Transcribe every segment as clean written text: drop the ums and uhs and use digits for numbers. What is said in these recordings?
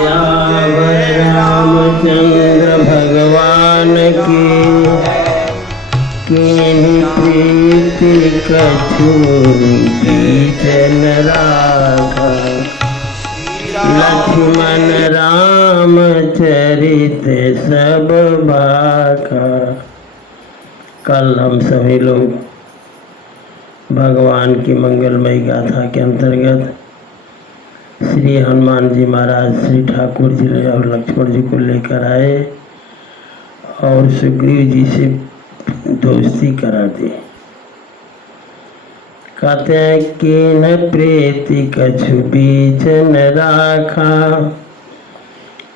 यावर रामचंद्र भगवान की प्रीति कछु बीचन राखा। लक्ष्मण राम चरित सब भाखा। कल हम सभी लोग भगवान की मंगलमयी गाथा के अंतर्गत श्री हनुमान जी महाराज श्री ठाकुर जी और लक्ष्मण जी को लेकर आए और सुग्रीव जी से दोस्ती करा दी। कहते हैं कि न प्रीति कछु बीचन राखा।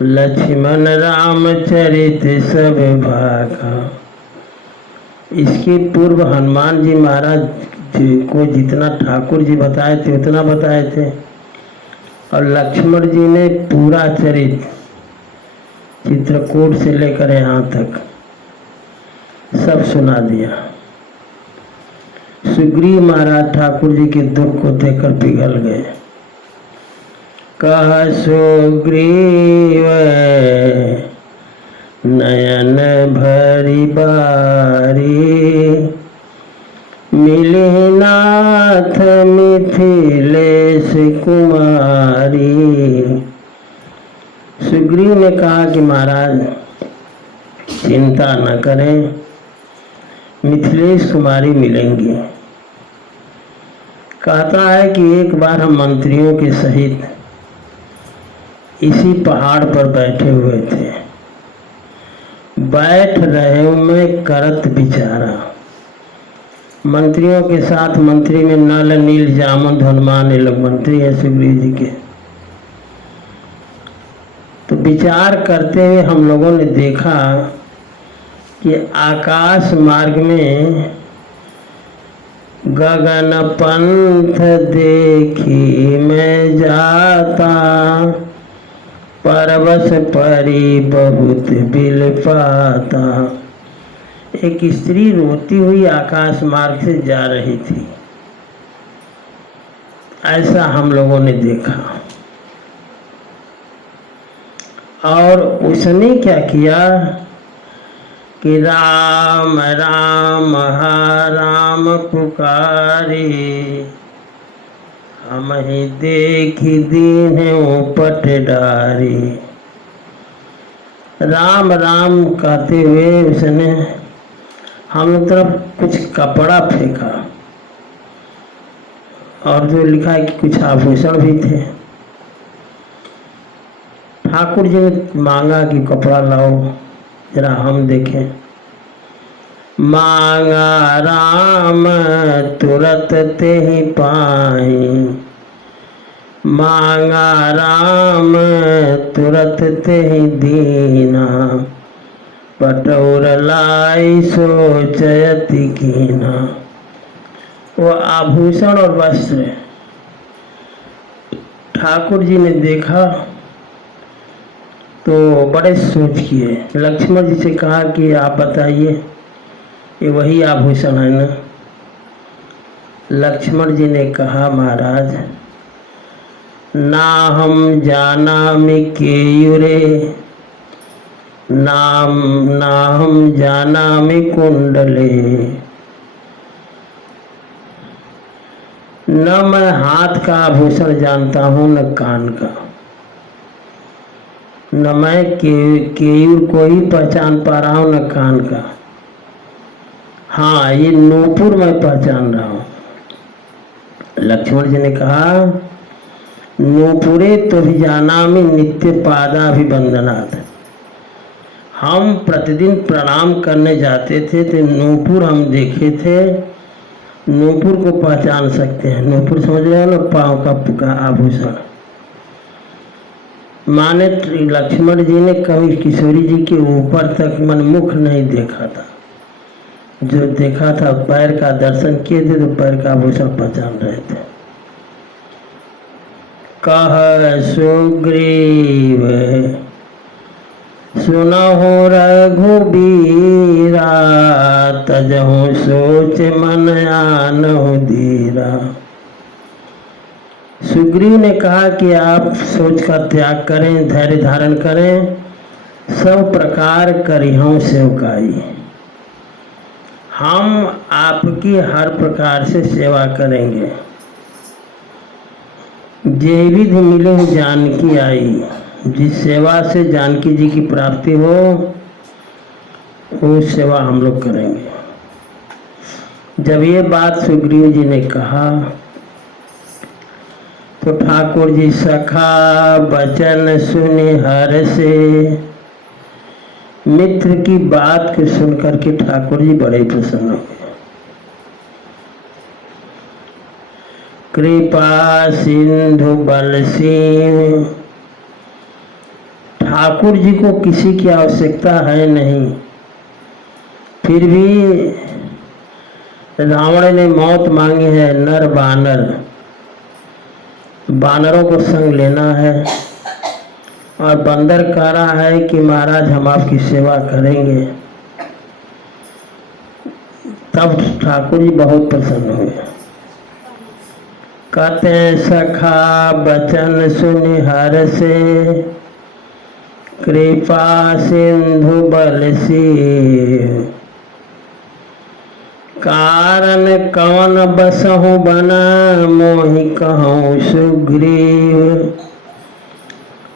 लक्ष्मण राम चरित सब भाखा। इसके पूर्व हनुमान जी महाराज जी को जितना ठाकुर जी बताए थे उतना बताए थे और लक्ष्मण जी ने पूरा चरित्र चित्रकूट से लेकर यहाँ तक सब सुना दिया। सुग्रीव महाराज ठाकुर जी के दुख को देखकर पिघल गए। कह सुग्रीव नयन भरी बारी। मिली नाथ मिथिलेश कुमारी। सुग्रीव ने कहा कि महाराज चिंता न करें, मिथिलेश कुमारी मिलेंगी। कहता है कि एक बार हम मंत्रियों के सहित इसी पहाड़ पर बैठे हुए थे। बैठ रहे मैं करत बिचारा। मंत्रियों के साथ मंत्री में नल नील जामुन हनुमान ये लोग मंत्री हैं सुग्रीव जी के। तो विचार करते हुए हम लोगों ने देखा कि आकाश मार्ग में गगन पंथ देखी मैं जाता। परवश परी बहुत बिल पाता। एक स्त्री रोती हुई आकाश मार्ग से जा रही थी, ऐसा हम लोगों ने देखा। और उसने क्या किया कि राम राम हा राम पुकारी। हम ही देखी दीन पट डारी। राम राम कहते हुए उसने हम तरफ कुछ कपड़ा फेंका और जो लिखा है कि कुछ आभूषण भी थे। ठाकुर जी ने मांगा कि कपड़ा लाओ जरा हम देखें। मांगा राम तुरत ते ही पाई। मांगा राम तुरत ते ही दीना। पटौर लाई सोचयति कीना। वो आभूषण और वस्त्र ठाकुर जी ने देखा तो बड़े सोच किए। लक्ष्मण जी से कहा कि आप बताइए ये वही आभूषण है ना। लक्ष्मण जी ने कहा महाराज ना हम जाना में केयुरे। नाम ना हम जाना में कुंडले। न मैं हाथ का आभूषण जानता हूँ न कान का। न मैं केयूर को ही पहचान पा रहा हूँ न कान का। हाँ ये नूपुर मैं पहचान रहा हूँ। लक्ष्मण जी ने कहा नूपुरे तो भी जाना में नित्य पादाभिवंदनात्। हम प्रतिदिन प्रणाम करने जाते थे तो नूपुर हम देखे थे। नूपुर को पहचान सकते हैं। नूपुर समझ रहे हो ना, पाँव का आभूषण। माने लक्ष्मण जी ने कभी किशोरी जी के ऊपर तक मन मुख नहीं देखा था। जो देखा था पैर का दर्शन किए थे तो पैर का आभूषण पहचान रहे थे। कह सुग्रीव सुनहु रघुबीरा। तजहु सोच मन आनहु धीरा। सुग्रीव ने कहा कि आप सोच का त्याग करें, धैर्य धारण करें, सब प्रकार करिहूँ सेवकाई। हम आपकी हर प्रकार से सेवा करेंगे। जे विधि मिले जानकी आई, जिस सेवा से जानकी जी की प्राप्ति हो वो सेवा हम लोग करेंगे। जब ये बात सुग्रीव जी ने कहा तो ठाकुर जी सखा बचन सुने हर से, मित्र की बात को सुनकर के ठाकुर जी बड़े प्रसन्न हो गए। कृपा सिंधु बलसीम, ठाकुर जी को किसी की आवश्यकता है नहीं, फिर भी रावण ने मौत मांगी है। नर बानर, बानरों को संग लेना है और बंदर कह रहा है कि महाराज हम आपकी सेवा करेंगे। तब ठाकुर जी बहुत प्रसन्न हुए। कहते हैं सखा बचन सुनि हर से, कृपा सिंधु बलसी, कारण कौन बसहु बना मोहि कहूँ सुग्रीव।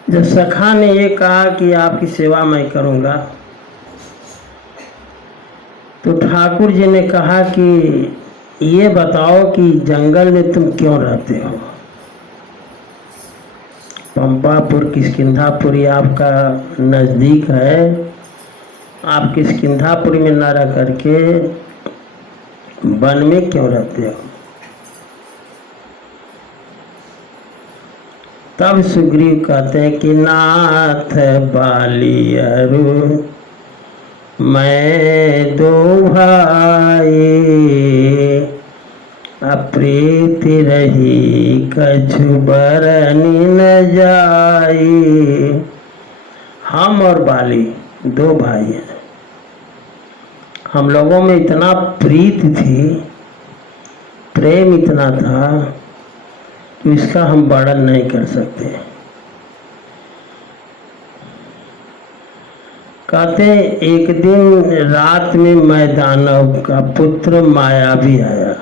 जब सखा ने ये कहा कि आपकी सेवा मैं करूँगा, तो ठाकुर जी ने कहा कि ये बताओ कि जंगल में तुम क्यों रहते हो। पंपापुर किष्किंधापुरी आपका नज़दीक है, आप किष्किंधापुरी में न रह करके वन में क्यों रहते हो। तब सुग्रीव कहते हैं कि नाथ बाली अरु मैं दो भाई, अप्रीति रही कछु बरनी न जाई। हम और बाली दो भाई हैं, हम लोगों में इतना प्रीत थी, प्रेम इतना था तो इसका हम वर्णन नहीं कर सकते। कहते एक दिन रात में मैदानव का पुत्र मायावी आया।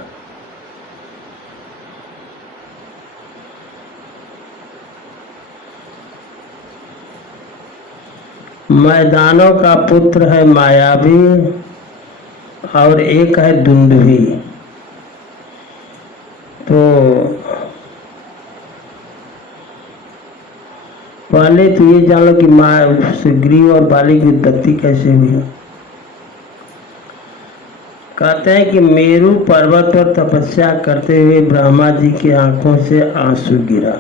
मैदानव का पुत्र है मायावी और एक है दुंदुभी। तो पहले तो ये जान लो कि सुग्रीव और बाली की उत्पत्ति कैसे हुई। कहते हैं कि मेरू पर्वत पर तपस्या करते हुए ब्रह्मा जी की आंखों से आंसू गिरा,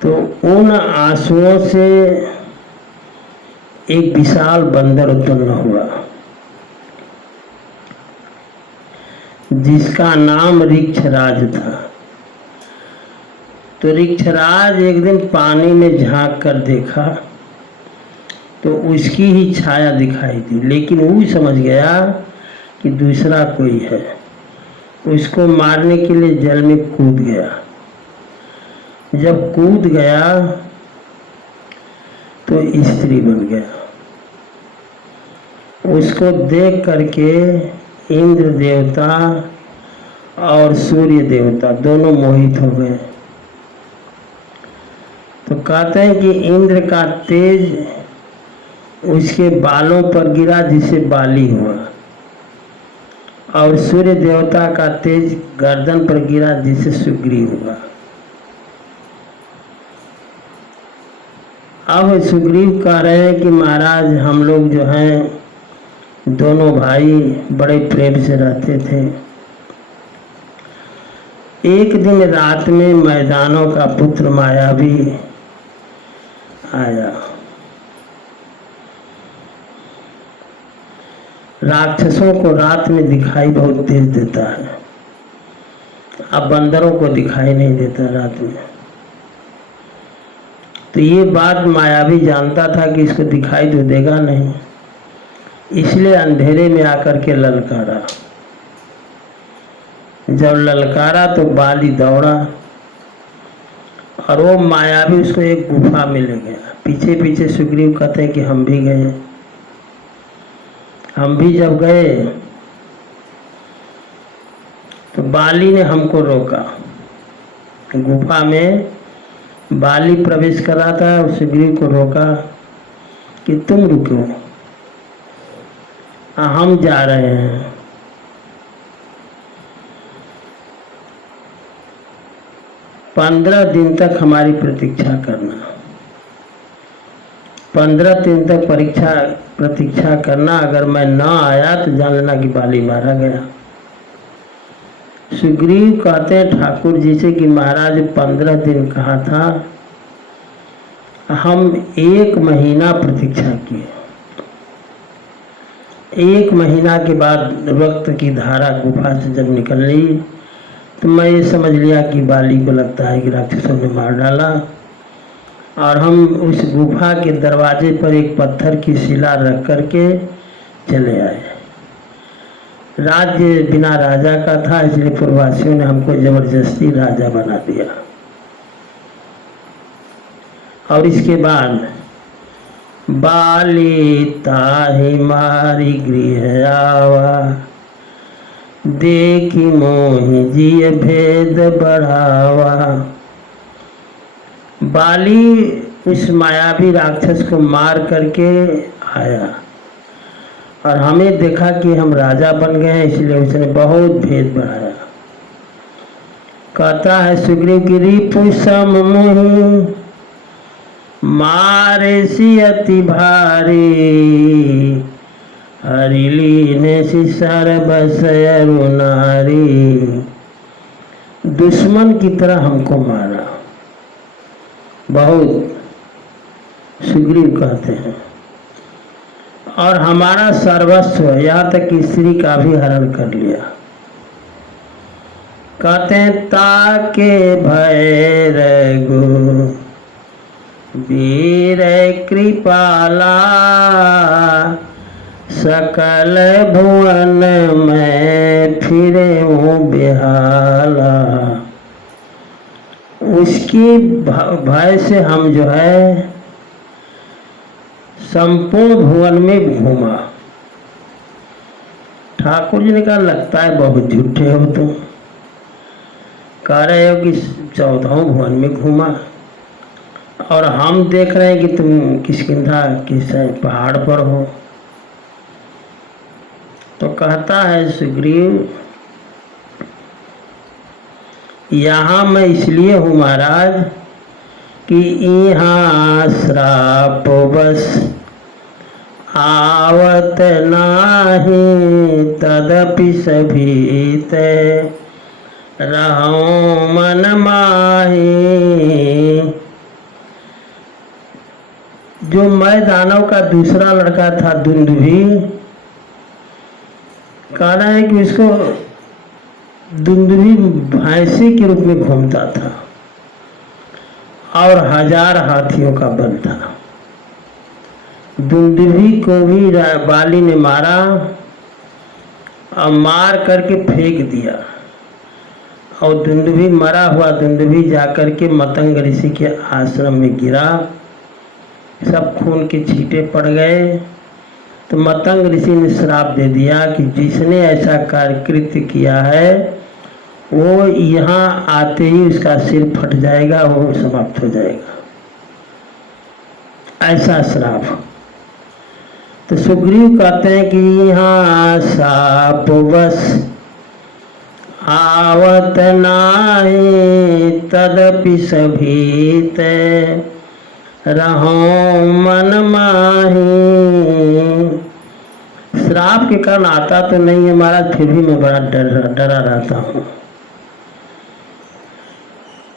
तो उन आंसुओं से एक विशाल बंदर उत्पन्न हुआ जिसका नाम ऋक्षराज था। तो ऋक्षराज एक दिन पानी में झांक कर देखा तो उसकी ही छाया दिखाई दी, लेकिन वो समझ गया कि दूसरा कोई है। उसको मारने के लिए जल में कूद गया। जब कूद गया तो स्त्री बन गया। उसको देख करके इंद्र देवता और सूर्य देवता दोनों मोहित हो गए। तो कहते हैं कि इंद्र का तेज उसके बालों पर गिरा जिससे बाली हुआ, और सूर्य देवता का तेज गर्दन पर गिरा जिससे सुग्रीव हुआ। अब सुग्रीव कह रहे हैं कि महाराज हम लोग जो हैं दोनों भाई बड़े प्रेम से रहते थे। एक दिन रात में मैदानों का पुत्र मायावी आया। राक्षसों को रात में दिखाई बहुत तेज देता है, अब बंदरों को दिखाई नहीं देता रात में। तो ये बात मायावी जानता था कि इसको दिखाई तो देगा नहीं, इसलिए अंधेरे में आकर के ललकारा। जब ललकारा तो बाली दौड़ा और वो मायावी उसको एक गुफा में ले गया। पीछे पीछे सुग्रीव कहते हैं कि हम भी गए। हम भी जब गए तो बाली ने हमको रोका। गुफा में बाली प्रवेश कर रहा था और सुग्रीव को रोका कि तुम रुको, हम जा रहे हैं। पंद्रह दिन तक हमारी प्रतीक्षा करना। 15 दिन तक प्रतीक्षा करना। अगर मैं ना आया तो जान लेना कि बाली मारा गया। सुग्रीव कहते हैं ठाकुर जी से कि महाराज 15 दिन कहा था, हम 1 महीना प्रतीक्षा किए। 1 महीना के बाद रक्त की धारा गुफा से जब निकली तो मैं ये समझ लिया कि बाली को लगता है कि राक्षसों ने मार डाला। और हम उस गुफा के दरवाजे पर एक पत्थर की शिला रख करके चले आए। राज्य बिना राजा का था, इसलिए पूर्ववासियों ने हमको जबरदस्ती राजा बना दिया। और इसके बाद बाली ताहि मारी गृह आवा, देखी मोहि जिय भेद बढ़ावा। बाली उस मायावी राक्षस को मार करके आया और हमें देखा कि हम राजा बन गए हैं, इसलिए उसने बहुत भेद बढ़ाया। कहता है सुग्रीव की रिपु सम मोहि मारे सी अति भारी, हरिलीने सी सर्वस अरु नारी। दुश्मन की तरह हमको मारा बहुत, सुग्रीव कहते हैं, और हमारा सर्वस्व यहाँ तक कि स्त्री का भी हरण कर लिया। कहते हैं ताके भय रघु वीर कृपाला, सकल भुवन में फिरे बेहाला। उसकी भय से हम जो है संपूर्ण भुवन में घूमा। ठाकुर जी ने कहा लगता है बहुत झूठे हो तुम, कह रहे हो कि 14 भुवन में घूमा और हम देख रहे हैं कि तुम किष्किंधा किस पहाड़ पर हो। तो कहता है सुग्रीव यहाँ मैं इसलिए हूँ महाराज कि यहाँ श्राप बस आवत नाही, तदपि सभीत रहूं मन माही। जो मैं दानव का दूसरा लड़का था दुंदुभी, कहना है कि उसको दुंदुभी भैंसी के रूप में घूमता था और 1000 हाथियों का बल था। दुंदुभी को भी बाली ने मारा और मार करके फेंक दिया और दुंदुभी मरा हुआ दुंदुभी जाकर के मतंग ऋषि के आश्रम में गिरा। सब खून के छींटे पड़ गए। तो मतंग ऋषि ने श्राप दे दिया कि जिसने ऐसा कृत्य किया है वो यहाँ आते ही उसका सिर फट जाएगा, वो समाप्त हो जाएगा। ऐसा श्राप। तो सुग्रीव कहते हैं कि यहाँ साप बस आवत नाही, तदपि सभीत रहूं मन माही। श्राप के कारण आता तो नहीं है महाराज, फिर भी मैं बड़ा डरा रहता हूँ।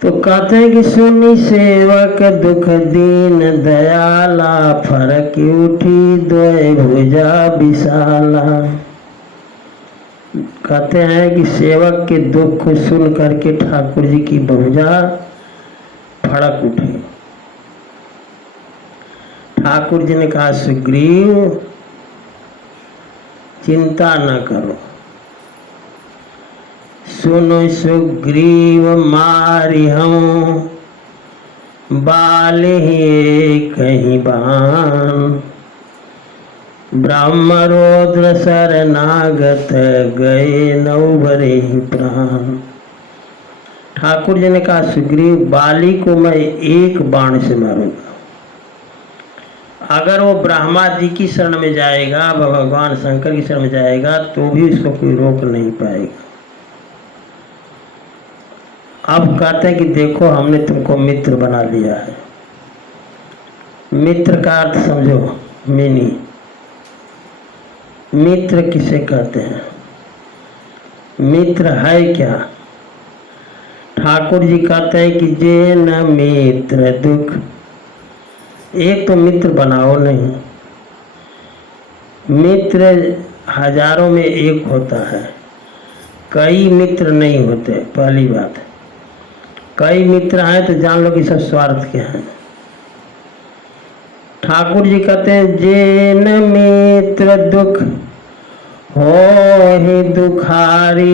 तो कहते हैं कि सुनी सेवक दुख दीन दयाला, फरक उठी द्वय भुजा विशाला। कहते हैं कि सेवक के दुख को सुन करके ठाकुर जी की भुजा फड़क उठी। ठाकुर जी ने कहा सुग्रीव चिंता न करो, सुनो सुग्रीव मारि हम बाले कहीं बान, ब्रह्मरोद्र शरणागत गए नौबरे ही प्राण। ठाकुर जी ने कहा सुग्रीव बाली को मैं एक बाण से मारूंगा, अगर वो ब्रह्मा जी की शरण में जाएगा, भगवान शंकर की शरण में जाएगा तो भी उसको कोई रोक नहीं पाएगा। अब कहते हैं कि देखो हमने तुमको मित्र बना लिया है। मित्र का अर्थ समझो, मीनिंग। मित्र किसे कहते हैं? मित्र है क्या? ठाकुर जी कहते हैं कि जे न मित्र दुख। एक तो मित्र बनाओ नहीं, मित्र हजारों में एक होता है, कई मित्र नहीं होते। पहली बात, कई मित्र हैं तो जान लो कि सब स्वार्थ के हैं। ठाकुर जी कहते हैं जे न मित्र दुख हो ही दुखारी,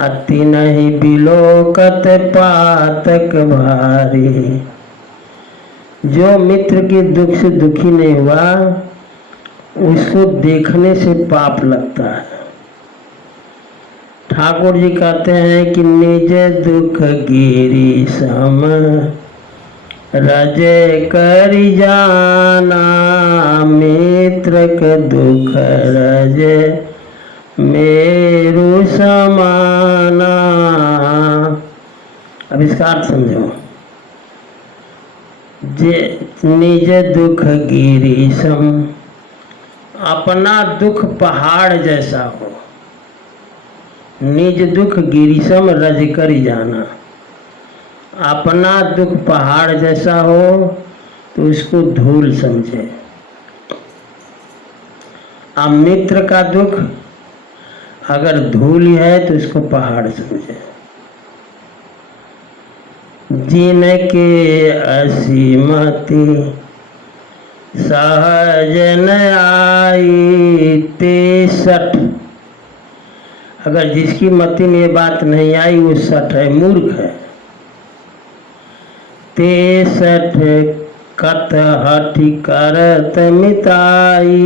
अति नहीं बिलोकत पातक भारी। जो मित्र के दुख से दुखी नहीं हुआ उसको देखने से पाप लगता है। ठाकुर जी कहते हैं कि निज दुख गिरी सम रज कर जाना, मित्र के दुख रज मेरु समाना। अब इसका अर्थ समझो। जे निज दुख गिरी सम, अपना दुख पहाड़ जैसा हो। निज दुख गिरिसम रज कर जाना, अपना दुख पहाड़ जैसा हो तो उसको धूल समझे। अब मित्र का दुख अगर धूल है तो उसको पहाड़ समझे। जिनके असीमति सहज न आई ते सठ, अगर जिसकी मति में ये बात नहीं आई वो सठ है, मूर्ख है। ते सठ कत हठि करत मिताई,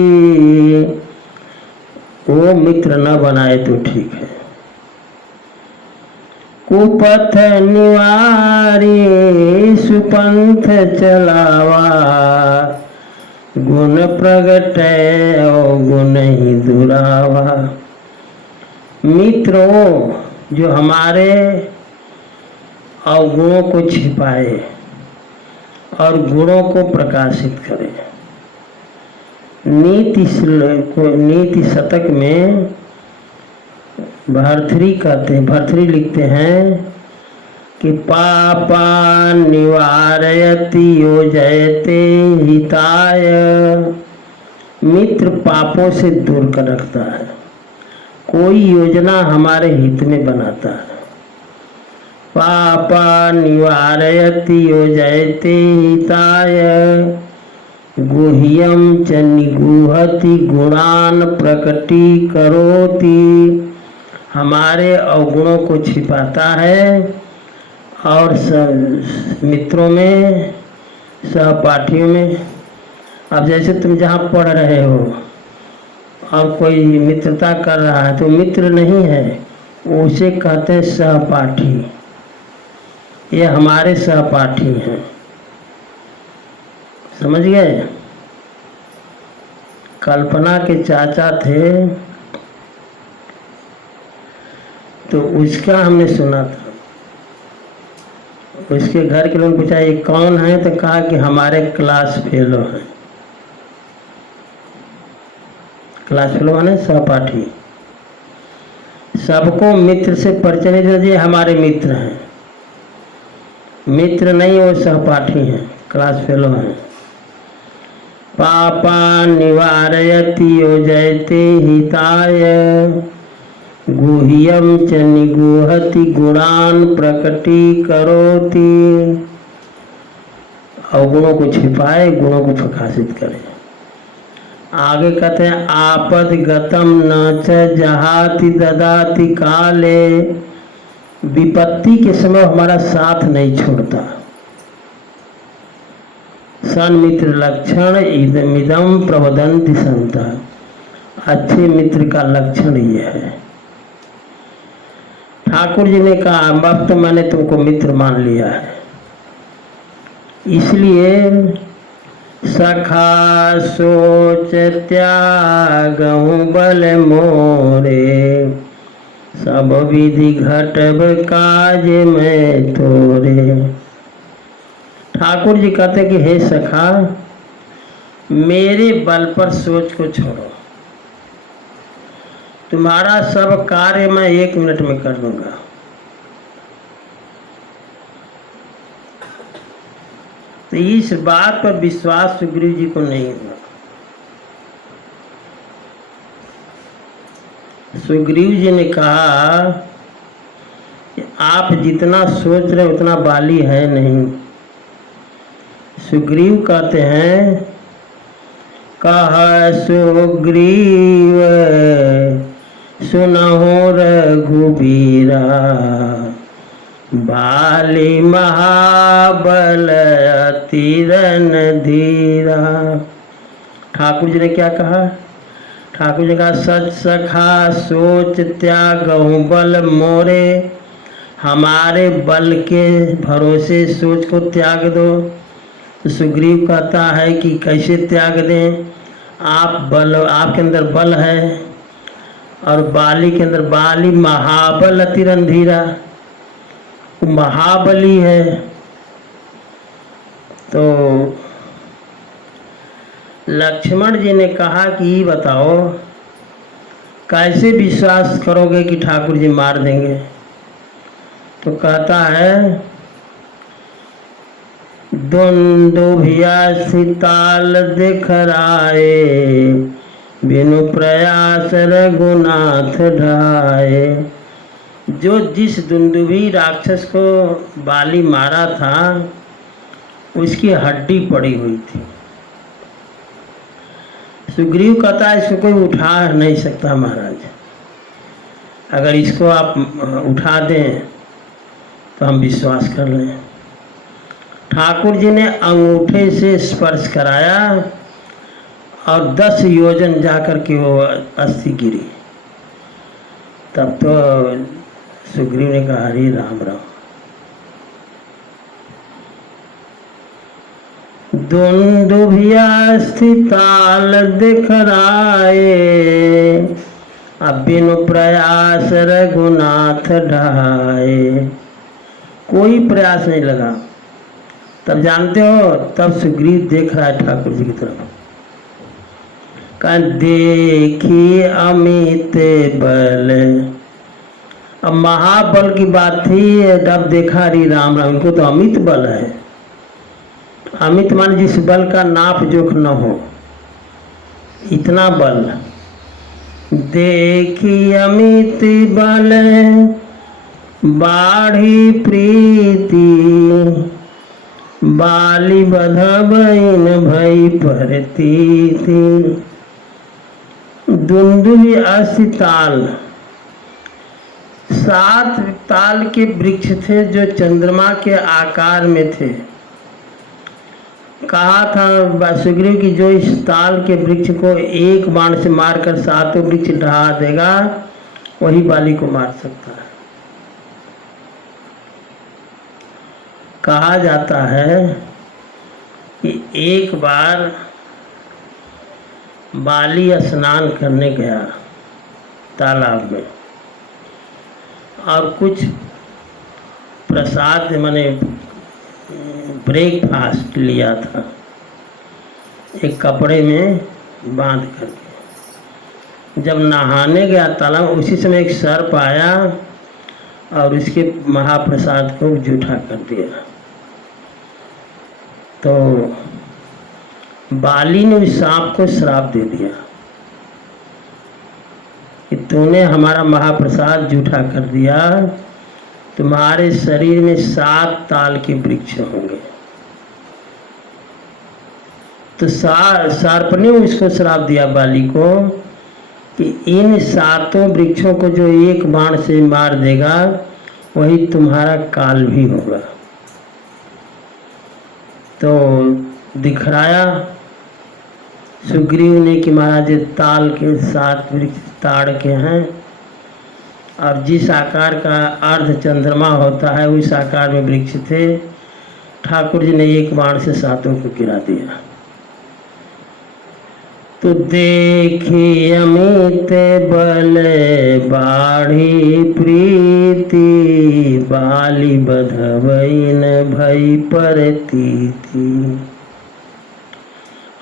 वो मित्र न बनाए तो ठीक है। कुपथ निवारी सुपंथ चलावा, गुण प्रगटै और गुण ही दुरावा। मित्रों जो हमारे अवगुणों को छिपाए और गुणों को प्रकाशित करे। नीति शतक में भर्तृहरि कहते हैं, भर्तृहरि लिखते हैं कि पापा निवारयति योजयते हिताय, मित्र पापों से दूर कर रखता है, कोई योजना हमारे हित में बनाता है। पापा निवारयति योजयते हिताय, गुह्यम च निगूहति गुणान प्रकटी करोति, हमारे अवगुणों को छिपाता है और मित्रों में, सहपाठियों में। अब जैसे तुम जहाँ पढ़ रहे हो और कोई मित्रता कर रहा है तो मित्र नहीं है, उसे कहते हैं सहपाठी। ये हमारे सहपाठी हैं, समझ गए? कल्पना के चाचा थे तो उसका हमने सुना था। उसके घर के लोगों ने पूछा ये कौन है, तो कहा कि हमारे क्लास फेलो हैं। क्लास फेलो माने सहपाठी। सबको मित्र से परिचय नहीं देना चाहिए, हमारे मित्र हैं। मित्र नहीं, वो सहपाठी हैं, क्लास फेलो हैं। पापा निवारयति योजयते हिताय, गुह्यम च निगूहति गुणान प्रकटी करोति, अवगुणों को छिपाए गुणों को प्रकाशित करे। आगे कहते हैं आपद गतम न च जहाति ददाति काले, विपत्ति के समय हमारा साथ नहीं छोड़ता। सन मित्र लक्षण इदमिदम प्रवदंति संता, अच्छे मित्र का लक्षण ये है। ठाकुर जी ने कहा अब तो मैंने तुमको मित्र मान लिया है, इसलिए सखा सोच त्यागहु बल मोरे, सब विधि घटब काज में तोरे। ठाकुर जी कहते कि हे सखा, मेरे बल पर सोच को छोड़ो, तुम्हारा सब कार्य मैं 1 मिनट में कर दूंगा। तो इस बात पर विश्वास सुग्रीव जी को नहीं हुआ। सुग्रीव जी ने कहा कि आप जितना सोच रहे उतना बाली है नहीं। सुग्रीव कहते हैं कह सुग्रीव सुनहु रघुबीरा, बाली महाबल अति रणधीरा। ठाकुर जी ने क्या कहा? ठाकुर जी का सच सखा सोच त्यागहु बल मोरे, हमारे बल के भरोसे सोच को त्याग दो। तो सुग्रीव कहता है कि कैसे त्याग दें, आप बल, आपके अंदर बल है और बाली के अंदर, बाली महाबल अति रणधीरा, महाबली है। तो लक्ष्मण जी ने कहा कि बताओ कैसे विश्वास करोगे कि ठाकुर जी मार देंगे? तो कहता है दुंदुभिया सिताल दिखराए, बिनु प्रयास रघुनाथ ढाए। जो जिस दुंदुभी राक्षस को बाली मारा था उसकी हड्डी पड़ी हुई थी। सुग्रीव कहता है इसको कोई उठा नहीं सकता महाराज, अगर इसको आप उठा दें तो हम विश्वास कर लें। ठाकुर जी ने अंगूठे से स्पर्श कराया और 10 योजन जाकर के वो अस्थि गिरी। तब तो सुग्रीव ने कहा हरे राम राम। दुंदुभिया स्थिताल दिखराए, अब बिनु प्रयास रघुनाथ ढाए। कोई प्रयास नहीं लगा। तब जानते हो, तब सुग्रीव देख रहा है ठाकुर जी की तरफ, कहा देखी अमित बल। अब महाबल की बात थी, अब देखा हरि राम राम, इनको तो अमित बल है। अमित मान जिस बल का नाप जोख न हो, इतना बल। देखी अमित बल बाढ़ी प्रीति, बाली बधबइन भई परतीति। दुंदुभि 80 ताल, 7 ताल के वृक्ष थे जो चंद्रमा के आकार में थे। कहा था सुग्रीव की जो इस ताल के वृक्ष को एक बाण से मारकर 7 वृक्ष ढहा देगा वही बाली को मार सकता है। कहा जाता है कि एक बार बाली स्नान करने गया तालाब में और कुछ प्रसाद माने ब्रेकफास्ट लिया था, एक कपड़े में बांध कर। जब नहाने गया तालाब, उसी समय एक सर्प आया और उसके महाप्रसाद को जूठा कर दिया। तो बाली ने उस सांप को श्राप दे दिया कि तूने हमारा महाप्रसाद जूठा कर दिया, तुम्हारे शरीर में 7 ताल के वृक्ष होंगे। तो सर्प ने उसको श्राप दिया बाली को कि इन 7 वृक्षों को जो एक बाण से मार देगा वही तुम्हारा काल भी होगा। तो दिखराया सुग्रीव ने कि महाराज ताल के 7 वृक्ष ताड़ के हैं और जिस आकार का अर्ध चंद्रमा होता है उस आकार में वृक्ष थे। ठाकुर जी ने एक बाण से 7 को गिरा दिया। तो देखी अमित बल बाढ़ी प्रीति बाली बधवैन भई परती थी।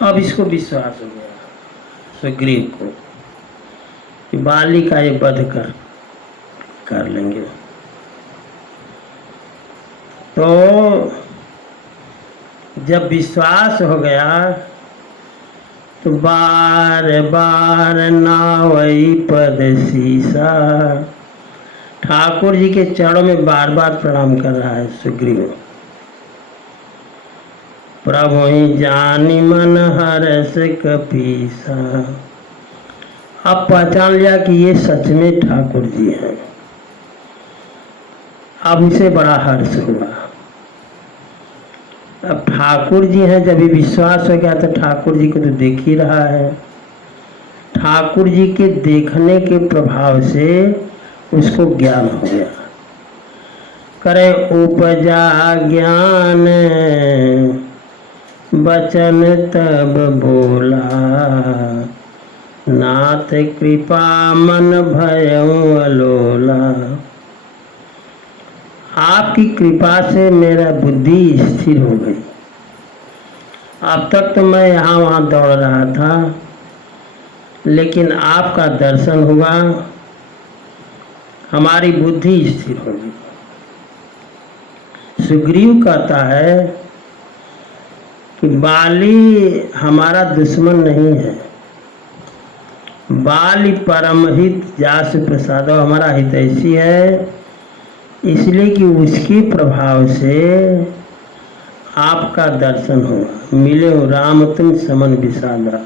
अब इसको विश्वास हो गया सुग्रीव को कि बाली का ये वध कर लेंगे। तो जब विश्वास हो गया तो बार बार नावई पद सीसा। ठाकुर जी के चरणों में बार बार प्रणाम कर रहा है सुग्रीव। प्रभु ही जानी मन हर्ष कपीसा। अब पहचान लिया कि ये सच में ठाकुर जी हैं। अब इसे बड़ा हर्ष हुआ। अब ठाकुर जी हैं, जब ये विश्वास हो गया तो ठाकुर जी को तो देख ही रहा है। ठाकुर जी के देखने के प्रभाव से उसको ज्ञान हो गया। करे उपजा ज्ञान बचन तब बोला नाथ कृपा मन भयउ अलोला। आपकी कृपा से मेरा बुद्धि स्थिर हो गई। अब तक तो मैं यहाँ वहाँ दौड़ रहा था, लेकिन आपका दर्शन हुआ, हमारी बुद्धि स्थिर हो गई। सुग्रीव कहता है कि बाली हमारा दुश्मन नहीं है। बाली परम हित जास प्रसाद हमारा हितैषी है, इसलिए कि उसके प्रभाव से आपका दर्शन हुआ। मिले हो राम तुम समन विषादा।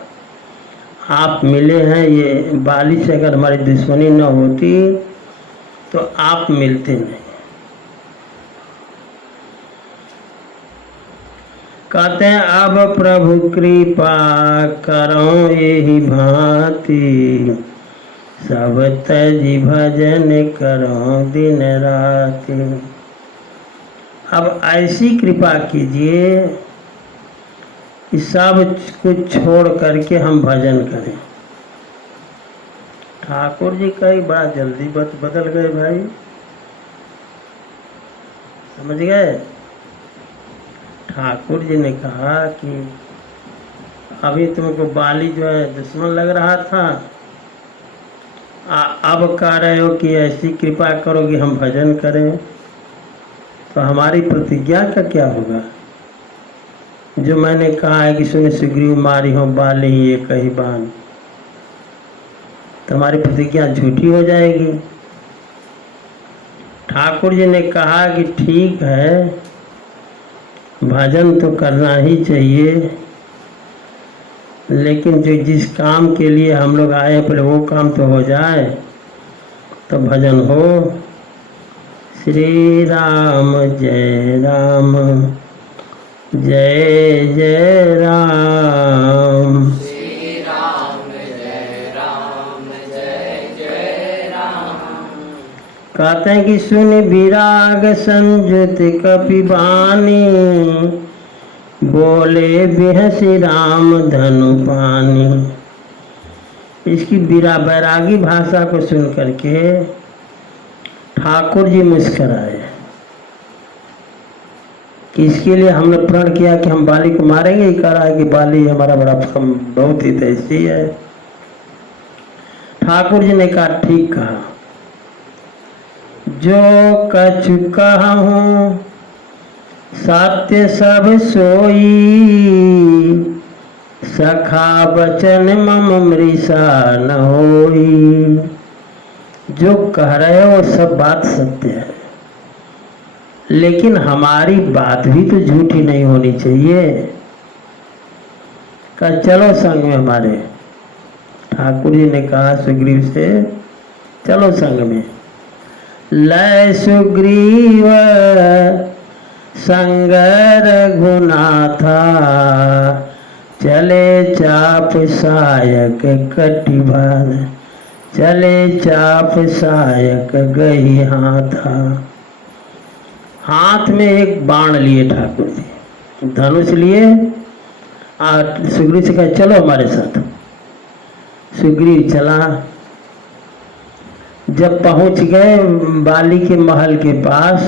आप मिले हैं। ये बाली से अगर हमारी दुश्मनी न होती तो आप मिलते नहीं। कहते हैं अब प्रभु कृपा करो यही भांति सब तजी भजन करो दिन राति। अब ऐसी कृपा कीजिए कि सब कुछ छोड़ करके हम भजन करें। ठाकुर जी का ही बड़ा जल्दी बदल गए भाई, समझ गए। ठाकुर जी ने कहा कि अभी तुमको बाली जो है दुश्मन लग रहा था, अब कह रहे हो कि ऐसी कृपा करो कि हम भजन करें। तो हमारी प्रतिज्ञा का क्या होगा? जो मैंने कहा है कि सुने सुग्रीव मारी हो बाली ये कही बान, तो हमारी प्रतिज्ञा झूठी हो जाएगी। ठाकुर जी ने कहा कि ठीक है, भजन तो करना ही चाहिए, लेकिन जो जिस काम के लिए हम लोग आए पहले वो काम तो हो जाए तो भजन हो। श्री राम जय राम जय जय राम। श्री राम जय राम जय जय राम। कहते हैं कि सुन विराग संयुत कपिबानी बोले बिहसी राम धनु पानी। इसकी बैरागी भाषा को सुन करके ठाकुर जी मुस्कराए कि इसके लिए हमने प्रण किया कि हम बाली को मारेंगे। ही कह रहा है कि बाली हमारा बड़ा बहुत ही ऐसी है। ठाकुर जी ने कहा ठीक कहा, जो कछु कहूँ सत्य सब सोई सखा बचन मम मृषा न होई। जो कह रहे हो सब बात सत्य है, लेकिन हमारी बात भी तो झूठी नहीं होनी चाहिए। कहा चलो संग में हमारे। ठाकुर जी ने कहा सुग्रीव से चलो संग में। लय सुग्रीव संग रघुनाथा, चले चाप सायक कटिबंध, चले चाप सायक गई हाथा। हाथ में एक बाण लिए ठाकुर जी, धनुष लिए। और सुग्रीव से कहा चलो हमारे साथ। सुग्रीव चला। जब पहुंच गए बाली के महल के पास,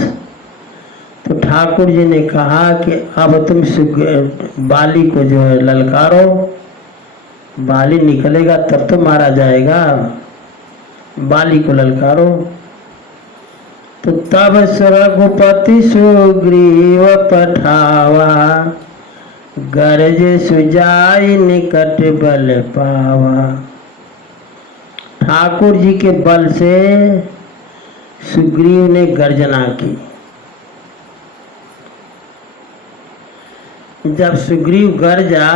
तो ठाकुर जी ने कहा कि अब तुम बाली को जो है ललकारो, बाली निकलेगा तब तो मारा जाएगा, बाली को ललकारो। तो तब रघुपति सुग्रीव पठावा, गरज सुजाई निकट बल पावा। ठाकुर जी के बल से सुग्रीव ने गर्जना की। जब सुग्रीव गरजा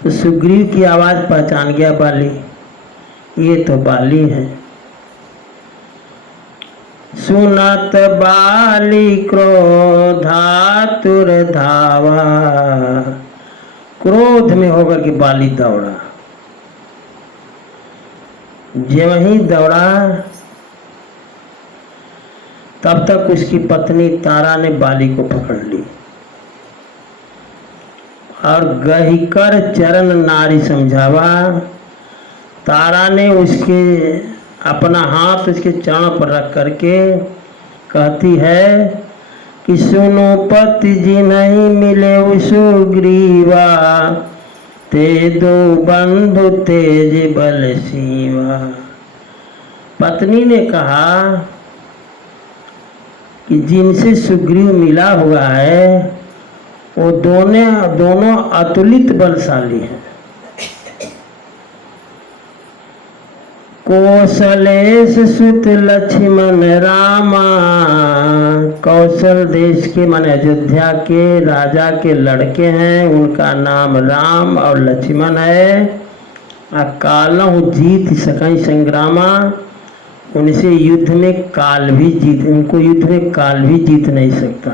तो सुग्रीव की आवाज पहचान गया बाली, ये तो बाली है। सुनत बाली क्रोधातुर धावा, क्रोध में होकर के बाली दौड़ा। जब वही दौड़ा तब तक उसकी पत्नी तारा ने बाली को पकड़ ली और गहिकर चरण नारी समझावा। तारा ने उसके अपना हाथ उसके चरण पर रख करके कहती है कि सुनो पति जी नहीं मिले सुग्रीवा, ते दो बंधु तेज बल सीवा। पत्नी ने कहा कि जिनसे सुग्रीव मिला हुआ है वो दोनों अतुलित बलशाली हैं। कौशलेश सुत लक्ष्मण रामा, कौशल देश के माने अयोध्या के राजा के लड़के हैं, उनका नाम राम और लक्ष्मण है। अकालहु जीत सकई संग्रामा, उनसे युद्ध में काल भी जीत, उनको युद्ध में काल भी जीत नहीं सकता।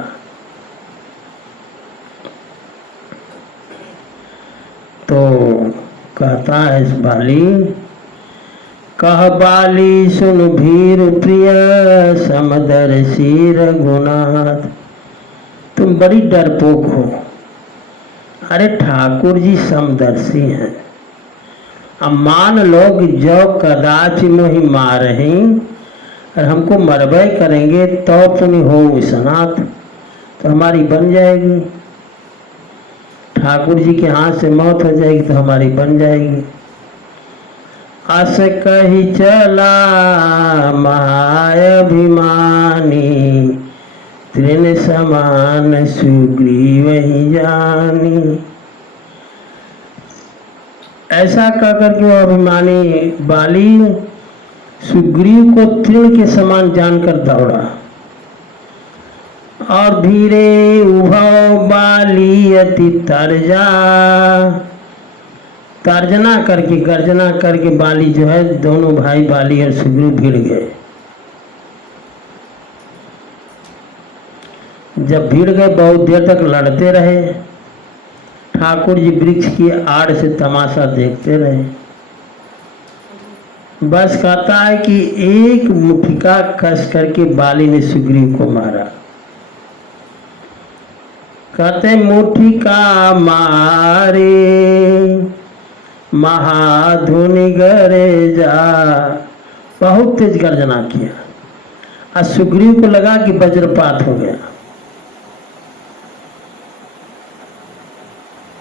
तो कहता है बाली, कह बाली सुन भीर प्रिय समदर्शी रघुनाथ। तुम बड़ी डरपोक हो। अरे ठाकुर जी समदर्शी हैं। अब मान लो कि जो कदाच मोहि मारही और हमको मरबे करेंगे तो पुण्य हो सनात, तो हमारी बन जाएगी। ठाकुर जी के हाथ से मौत हो जाएगी तो हमारी बन जाएगी। अस कही चला महाअभिमानी, तृण समान सुग्रीव ही जानी। ऐसा कहकर के वो अभिमानी बाली सुग्रीव को तृण के समान जानकर दौड़ा और धीरे उभव बाली अति तर्जा, तर्जना करके गर्जना करके बाली जो है, दोनों भाई बाली और सुग्रीव भिड़ गए। जब भिड़ गए बहुत देर तक लड़ते रहे। ठाकुर जी वृक्ष की आड़ से तमाशा देखते रहे। बस कहता है कि एक मुठिका कस करके बाली ने सुग्रीव को मारा। कहते मुठिका मारे महाधुनि गरे जा, बहुत तेज गर्जना किया और सुग्रीव को लगा कि वज्रपात हो गया।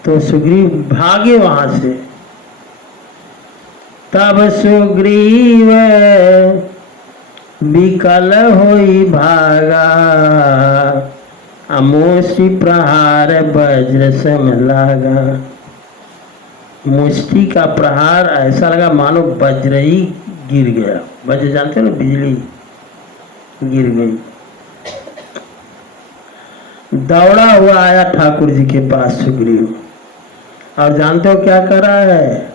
तो सुग्रीव भागे वहां से। तब सुग्रीव विकल होई भागा, मुष्टि प्रहार वज्र सम लागा। मुष्टि का प्रहार ऐसा लगा मानो वज्र ही गिर गया। वज्र जानते हो ना, बिजली गिर गई। दौड़ा हुआ आया ठाकुर जी के पास सुग्रीव और जानते हो क्या कर रहा है?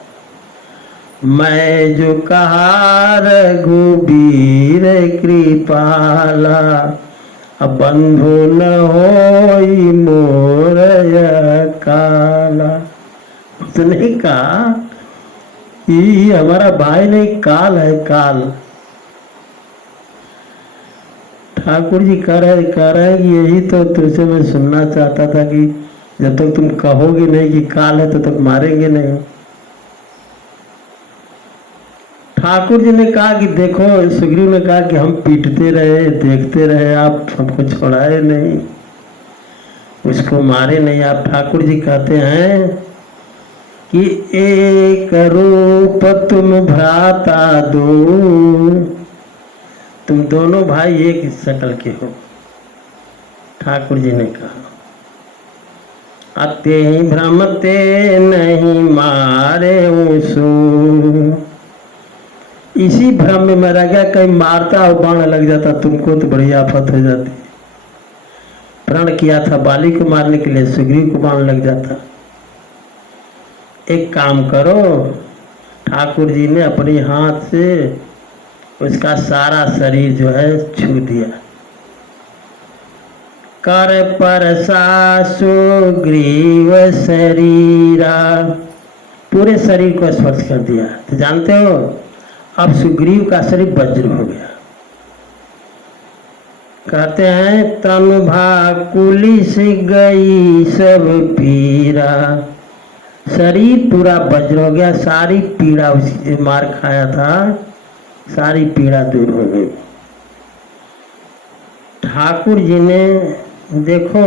मैं जो कहा रघुबीर कृपाला, अब बंधु न होई मोर काला। उसने कहा ये हमारा भाई नहीं, काल है, काल। ठाकुर जी कह रहे कि यही तो तुझसे मैं सुनना चाहता था कि जब तक तुम कहोगे नहीं कि काल है, तो तक मारेंगे नहीं। ठाकुर जी ने कहा कि देखो, सुग्रीव ने कहा कि हम पीटते रहे, देखते रहे, आप हमको छोड़ाए नहीं, उसको मारे नहीं। आप ठाकुर जी कहते हैं कि एक रूप तुम भ्राता दो, तुम दोनों भाई एक शक्ल के हो। ठाकुर जी ने कहा अते ही भ्रमते नहीं मारे सो। इसी भ्रम में मैं रह गया, कहीं मारता और बाण लग जाता तुमको तो बड़ी आफत हो जाती। प्रण किया था बाली को मारने के लिए, सुग्रीव को बाण लग जाता। एक काम करो, ठाकुर जी ने अपने हाथ से उसका सारा शरीर जो है छू दिया। कर परसा सुग्रीव शरीरा, पूरे शरीर को स्पर्श कर दिया। तो जानते हो अब सुग्रीव का शरीर वज्र हो गया। कहते हैं तनु भाकुली से गई सब पीरा, शरीर पूरा वज्र हो गया, सारी पीड़ा, उसकी मार खाया था सारी पीड़ा दूर हो गई। ठाकुर जी ने देखो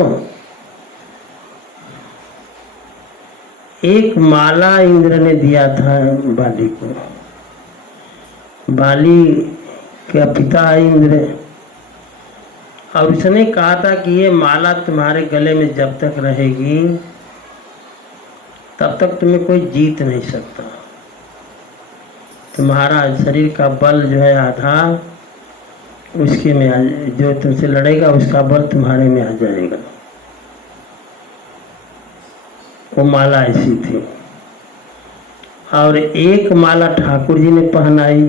एक माला इंद्र ने दिया था बाली को। बाली का पिता है इंद्र, और उसने कहा था कि ये माला तुम्हारे गले में जब तक रहेगी तब तक तुम्हें कोई जीत नहीं सकता। तुम्हारा शरीर का बल जो है आधा उसके में, जो तुमसे लड़ेगा उसका बल तुम्हारे में आ जाएगा। वो माला ऐसी थी। और एक माला ठाकुर जी ने पहनाई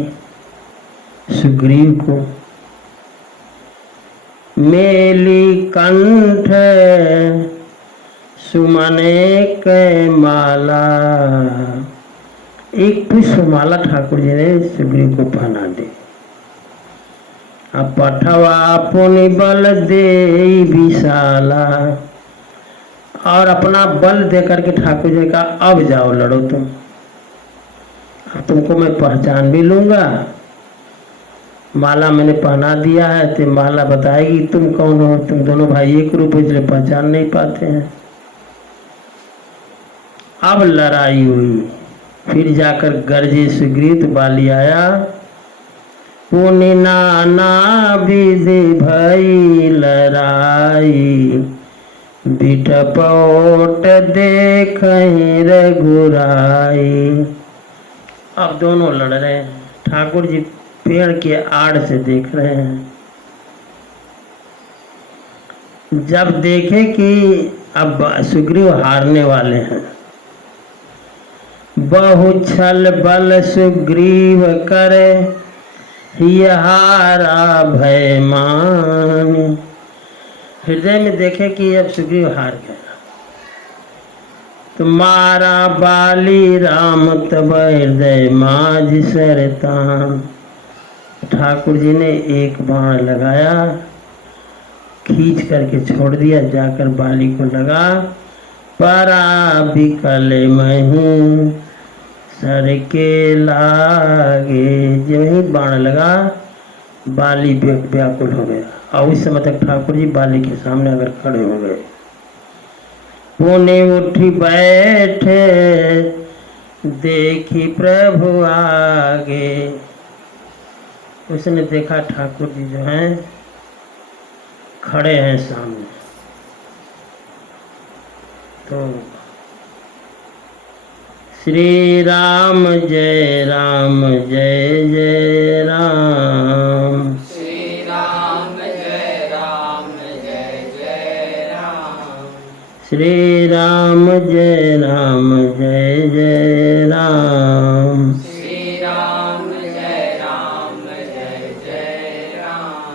सुग्रीव को, मेली कंठ सुमने के माला, एक पुष्प माला ठाकुर जी ने सुग्रीव को पहना दी। अब पठवा पुनि बल दे विशाला, और अपना बल दे करके ठाकुर जी ने कहा अब जाओ लड़ो तुम, अब तुमको मैं पहचान भी लूंगा। माला मैंने पहना दिया है तो माला बताएगी तुम कौन हो। तुम दोनों भाई एक रूप हो इसलिए पहचान नहीं पाते हैं। अब लड़ाई हुई, फिर जाकर गरजे सुग्रीव, तो बाली आया। पुनि नाना विधि भई लड़ाई, बिटपोट देख रघुराई। अब दोनों लड़ रहे हैं, ठाकुर जी पेड़ के आड़ से देख रहे हैं। जब देखे कि अब सुग्रीव हारने वाले हैं, बहु छल बल सुग्रीव करे, हारा भय मान। हृदय में देखे कि अब सुग्रीव हार गया, तो मारा बाली राम तब हृदय माझ सरतान। ठाकुर जी ने एक बाण लगाया, खींच करके छोड़ दिया, जाकर बाली को लगा। परा बिकल मही सर के लागे, जो ही बाण लगा बाली व्याकुल हो गया। और उस समय तक ठाकुर जी बाली के सामने अगर खड़े हो गए। पुणे उठी बैठे देखी प्रभु आगे, उसने देखा ठाकुर जी जो हैं खड़े हैं सामने। तो श्री राम जय राम जय जय राम, श्री राम जय राम जय जय राम, श्री राम जय राम जय जय राम। श्री राम जय राम जय जय राम।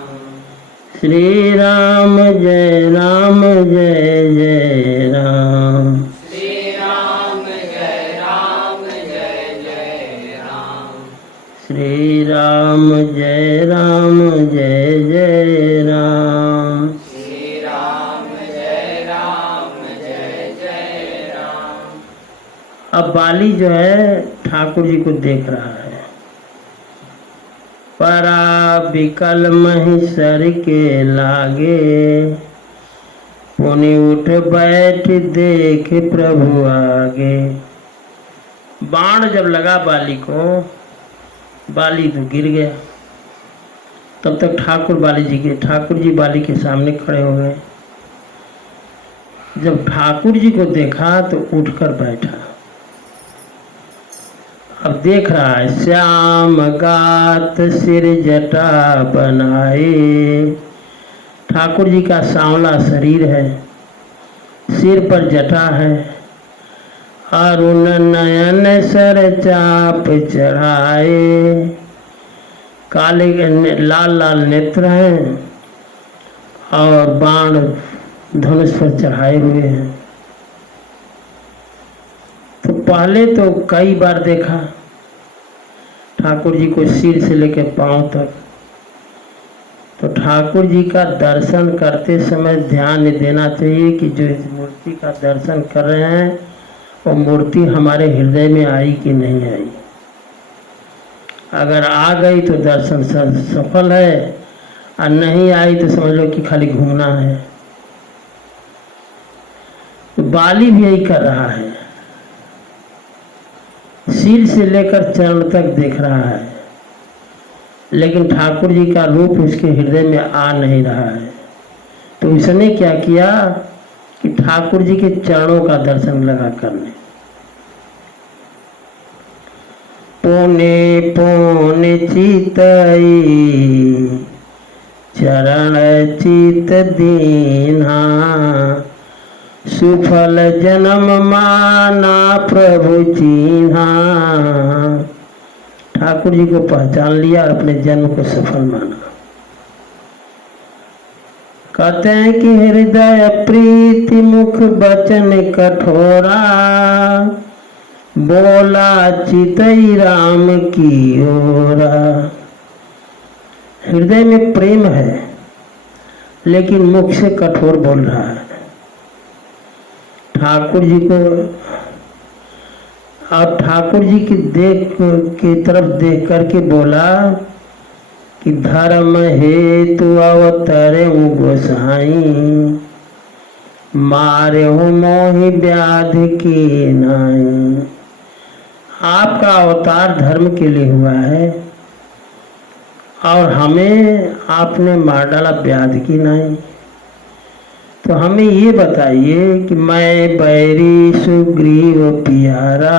श्री राम जय राम जय जय राम। श्री राम जय राम जय जय राम। श्री राम जय राम जय जय राम। श्री राम जय राम जय जय राम। अब बाली जो है ठाकुर जी को देख रहा है। परा बिकल महिषर के लागे, पुनि उठ बैठ देख प्रभु आगे। बाण जब लगा बाली को, बाली तो गिर गया। तब तक ठाकुर जी बाली के सामने खड़े हो गए। जब ठाकुर जी को देखा तो उठकर बैठा। अब देख रहा है श्याम गात सिर जटा बनाए। ठाकुर जी का सांवला शरीर है, सिर पर जटा है, अरुण नयन सर चाप चढ़ाए। काले लाल लाल नेत्र हैं और बाण धनुष पर चढ़ाए हुए हैं। तो पहले तो कई बार देखा ठाकुर जी को सिर से लेकर पांव तक। तो ठाकुर जी का दर्शन करते समय ध्यान देना चाहिए कि जो इस मूर्ति का दर्शन कर रहे हैं वो मूर्ति हमारे हृदय में आई कि नहीं आई। अगर आ गई तो दर्शन सफल है, और नहीं आई तो समझ लो कि खाली घूमना है। तो बाली भी यही कर रहा है, सिर से लेकर चरण तक देख रहा है, लेकिन ठाकुर जी का रूप उसके हृदय में आ नहीं रहा है। तो उसने क्या किया कि ठाकुर जी के चरणों का दर्शन लगा करने। पुने पुने चितई चरण चित दीन्हा, सुफल जन्म माना प्रभु चिन्हा। ठाकुर जी को पहचान लिया और अपने जन्म को सफल माना। कहते हैं कि हृदय प्रीति मुख बचन कठोरा, बोला चितई राम की ओरा। हृदय में प्रेम है लेकिन मुख से कठोर बोल रहा है। ठाकुर जी को, और ठाकुर जी की तरफ देख करके बोला कि धर्म हेतु अवतरे गोसाई, मारे हो मोहि व्याधि की नाई। आपका अवतार धर्म के लिए हुआ है और हमें आपने मार डाला व्याधि की नाई। तो हमें ये बताइए कि मैं बैरी सुग्रीव प्यारा,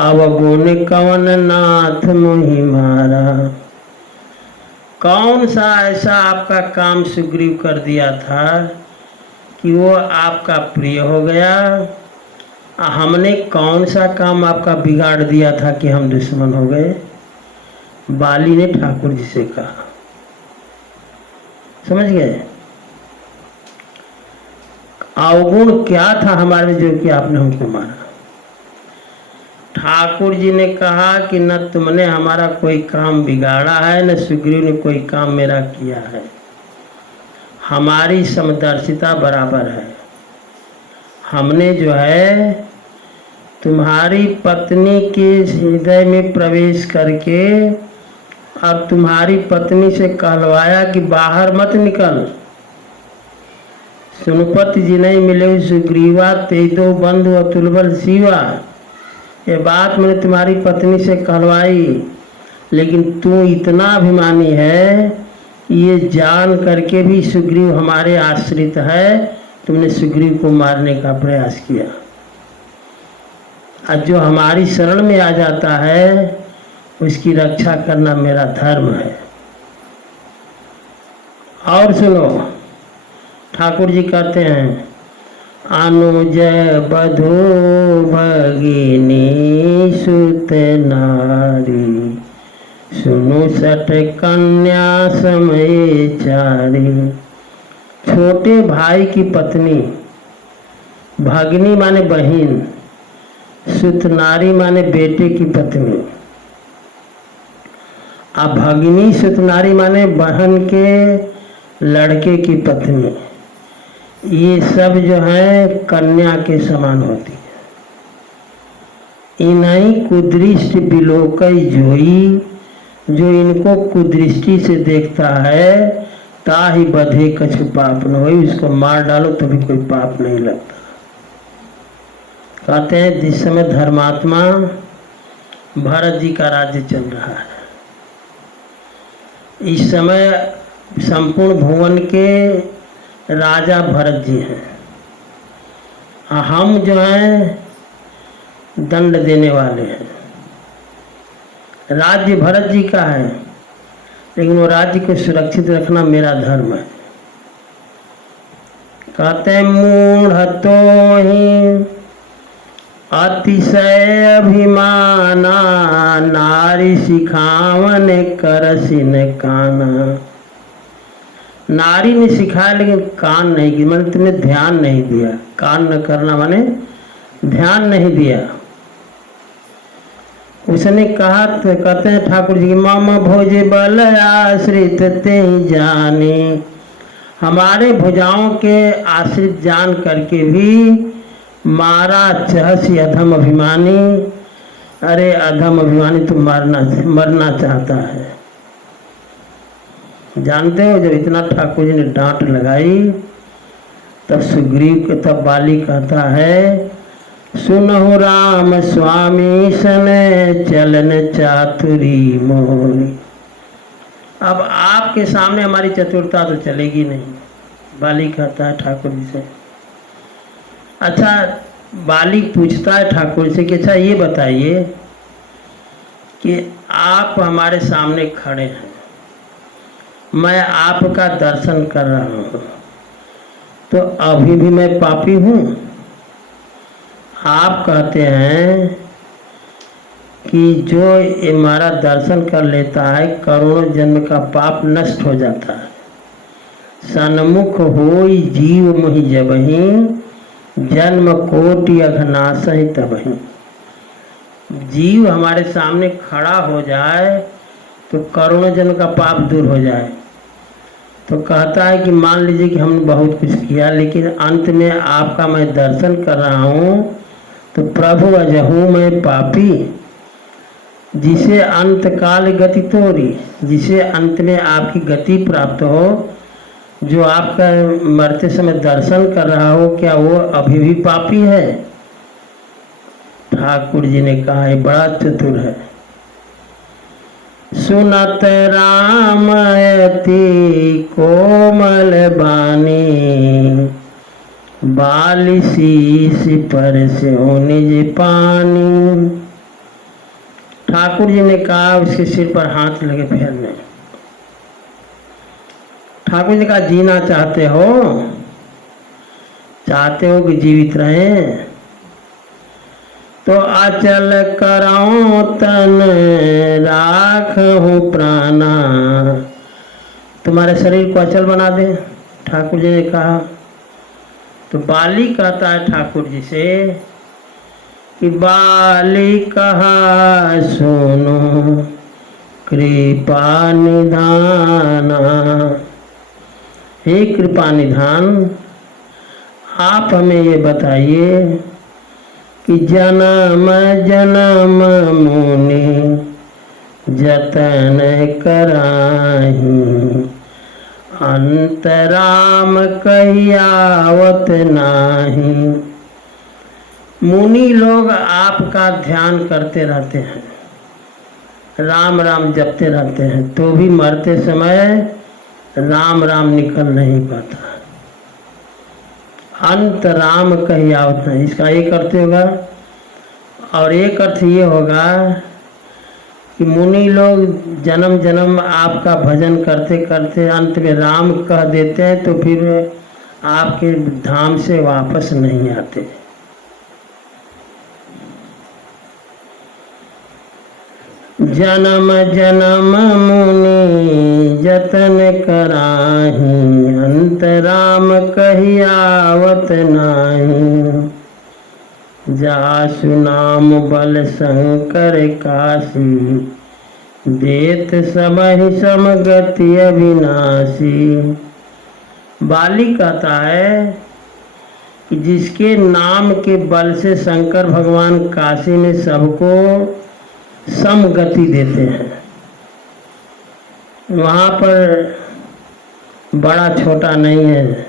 अवगुण कवन नाथ मोहि मारा। कौन सा ऐसा आपका काम सुग्रीव कर दिया था कि वो आपका प्रिय हो गया? हमने कौन सा काम आपका बिगाड़ दिया था कि हम दुश्मन हो गए? बाली ने ठाकुर जी से कहा। समझ गए? अवगुण क्या था हमारे में जो कि आपने हमको मारा? ठाकुर जी ने कहा कि न तुमने हमारा कोई काम बिगाड़ा है, न सुग्रीव ने कोई काम मेरा किया है। हमारी समदर्शिता बराबर है। हमने जो है तुम्हारी पत्नी के हृदय में प्रवेश करके अब तुम्हारी पत्नी से कहलवाया कि बाहर मत निकल। सुनपति जी नहीं मिले सुग्रीवा, तेजो बंधु अतुलबल शिवा। ये बात मैंने तुम्हारी पत्नी से कहलवाई, लेकिन तू इतना अभिमानी है, ये जान करके भी सुग्रीव हमारे आश्रित है, तुमने सुग्रीव को मारने का प्रयास किया। आज जो हमारी शरण में आ जाता है उसकी रक्षा करना मेरा धर्म है। और सुनो, ठाकुर जी कहते हैं अनुज बधू भगिनी सुत नारी, सुनु सठ कन्या समय चारी। छोटे भाई की पत्नी, भगिनी माने बहन, सुत नारी माने बेटे की पत्नी, अब भगिनी सुत नारी माने बहन के लड़के की पत्नी। ये सब जो है कन्या के समान होती है। इन्हीं कुदृष्टि बिलोकई जोई, जो इनको कुदृष्टि से देखता है, ताहि बधे कछु पाप न होई, उसको मार डालो तभी कोई पाप नहीं लगता। कहते हैं जिस समय धर्मात्मा भरत जी का राज्य चल रहा है, इस समय संपूर्ण भुवन के राजा भरत जी हैं, हम जो हैं दंड देने वाले हैं। राज्य भरत जी का है, लेकिन वो राज्य को सुरक्षित रखना मेरा धर्म है। कहते हैं मूढ़तो ही अतिशय अभिमाना, नारी सिखावन करसिन काना। नारी ने सिखाया लेकिन कान नहीं की, मैंने तुमने ध्यान नहीं दिया। कान न करना माने ध्यान नहीं दिया। उसने कहा तो कहते हैं ठाकुर जी की मामा भोजे बल आश्रित ते जाने, हमारे भुजाओं के आश्रित जान करके भी मारा चहसी अधम अभिमानी। अरे अधम अभिमानी तो मरना चाहता है। जानते हो जब इतना ठाकुर जी ने डांट लगाई, तब सुग्रीव के तब बाली कहता है सुनहु राम स्वामी सन चलन चातुरी मोरी। अब आपके सामने हमारी चतुरता तो चलेगी नहीं, बाली कहता है ठाकुर जी से। अच्छा, बाली पूछता है ठाकुर से कि अच्छा ये बताइए कि आप हमारे सामने खड़े हैं, मैं आपका दर्शन कर रहा हूँ, तो अभी भी मैं पापी हूँ? आप कहते हैं कि जो हमारा दर्शन कर लेता है करोड़ों जन्म का पाप नष्ट हो जाता है। सन्मुख होई जीव मोहि जबहि, जन्म कोटि अघनासहि तबहि। जीव हमारे सामने खड़ा हो जाए तो करोड़ों जन्म का पाप दूर हो जाए। तो कहता है कि मान लीजिए कि हमने बहुत कुछ किया, लेकिन अंत में आपका मैं दर्शन कर रहा हूँ, तो प्रभु अजहू मैं पापी, जिसे अंत काल गति तोरी, जिसे अंत में आपकी गति प्राप्त हो, जो आपका मरते समय दर्शन कर रहा हो, क्या वो अभी भी पापी है? ठाकुर जी ने कहा है बड़ा चतुर है। सुनत राम अति कोमल बानी, बाली शीश पर से निज पानी। ठाकुर जी ने कहा उसके सिर पर हाथ लगे फेरने। ठाकुर जी ने कहा जीना चाहते हो कि जीवित रहें, तो अचल कराऊं तन राखूं प्राणा। तुम्हारे शरीर को अचल बना दे, ठाकुर जी ने कहा। तो बाली कहता है ठाकुर जी से कि बाली कहा सुनो कृपा निधाना। हे कृपा निधान, आप हमें ये बताइए कि जन्म जन्म मुनि जतन कराही, अंतराम कहियावत नाही। मुनि लोग आपका ध्यान करते रहते हैं, राम राम जपते रहते हैं, तो भी मरते समय राम राम निकल नहीं पाता। अंत राम कहियावत नहीं, इसका एक अर्थ होगा। और एक अर्थ ये होगा कि मुनि लोग जन्म जन्म आपका भजन करते करते अंत में राम कह देते हैं, तो फिर आपके धाम से वापस नहीं आते। जन्म जन्म मुनि जतन कराही, अंतराम कही आवत नाही। जासु नाम बल शंकर काशी, देत सबहि समगति अविनाशी। बाली कहता है कि जिसके नाम के बल से शंकर भगवान काशी में सबको समगति देते हैं, वहाँ पर बड़ा छोटा नहीं है।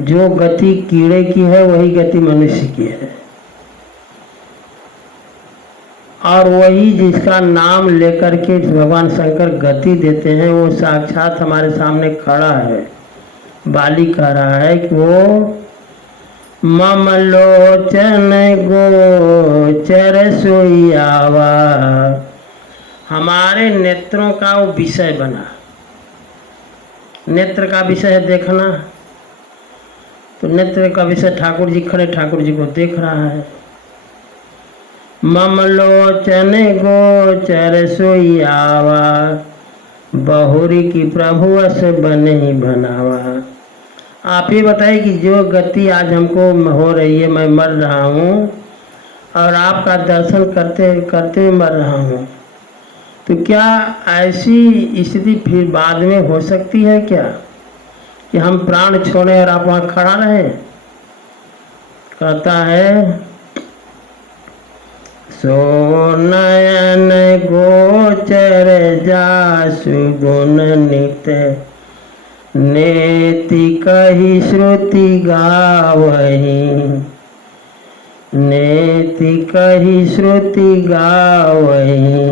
जो गति कीड़े की है वही गति मनुष्य की है, और वही जिसका नाम लेकर के भगवान शंकर गति देते हैं वो साक्षात हमारे सामने खड़ा है। बाली कह रहा है कि वो मम लोचन गोचर सोई आवा, हमारे नेत्रों का वो विषय बना। नेत्र का विषय है देखना, तो नेत्र का विषय ठाकुर जी खड़े ठाकुर जी को देख रहा है। मम लोचन गोचर सोई आवा, बहुरी की प्रभु अस बने ही बनावा। आप ही बताइए कि जो गति आज हमको हो रही है, मैं मर रहा हूँ और आपका दर्शन करते करते हुए मर रहा हूँ, तो क्या ऐसी स्थिति फिर बाद में हो सकती है क्या कि हम प्राण छोड़े और आप वहाँ खड़ा रहे? कहता है सो नयन गोचर जासु गुण नित्य, नेति कही श्रुति गावही, नेति कही श्रुति गावही।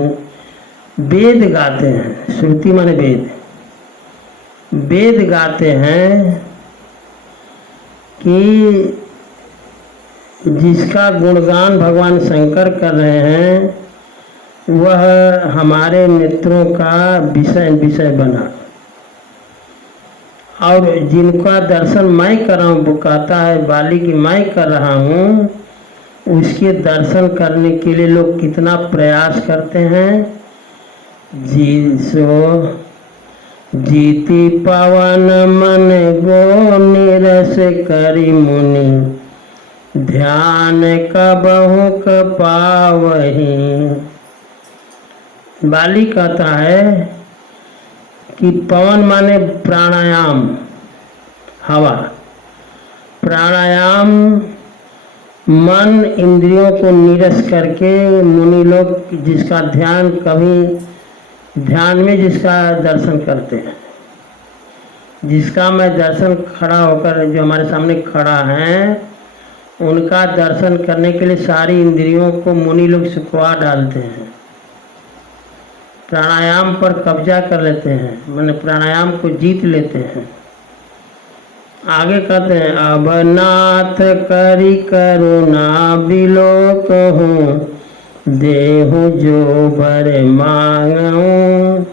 वेद गाते हैं, श्रुति माने वेद। वेद गाते हैं कि जिसका गुणगान भगवान शंकर कर रहे हैं वह हमारे नेत्रों का विषय बना, और जिनका दर्शन मैं कर रहा हूँ, वो कहता है बाली की मैं कर रहा हूँ, उसके दर्शन करने के लिए लोग कितना प्रयास करते हैं। जीसो जीति पवन मन गो निरस करी मुनि, ध्यान कबहु क पावही। बाली कहता है कि पवन माने प्राणायाम, हवा। प्राणायाम मन इंद्रियों को निरस करके मुनि लोग जिसका ध्यान कभी ध्यान में जिसका दर्शन करते हैं, जिसका मैं दर्शन खड़ा होकर जो हमारे सामने खड़ा है उनका दर्शन करने के लिए सारी इंद्रियों को मुनि लोग सुखवा डालते हैं, प्राणायाम पर कब्जा कर लेते हैं, मैंने प्राणायाम को जीत लेते हैं। आगे कहते हैं अब नाथ करी करुणा बिलोक हूँ, देहु जो बर मांगूं।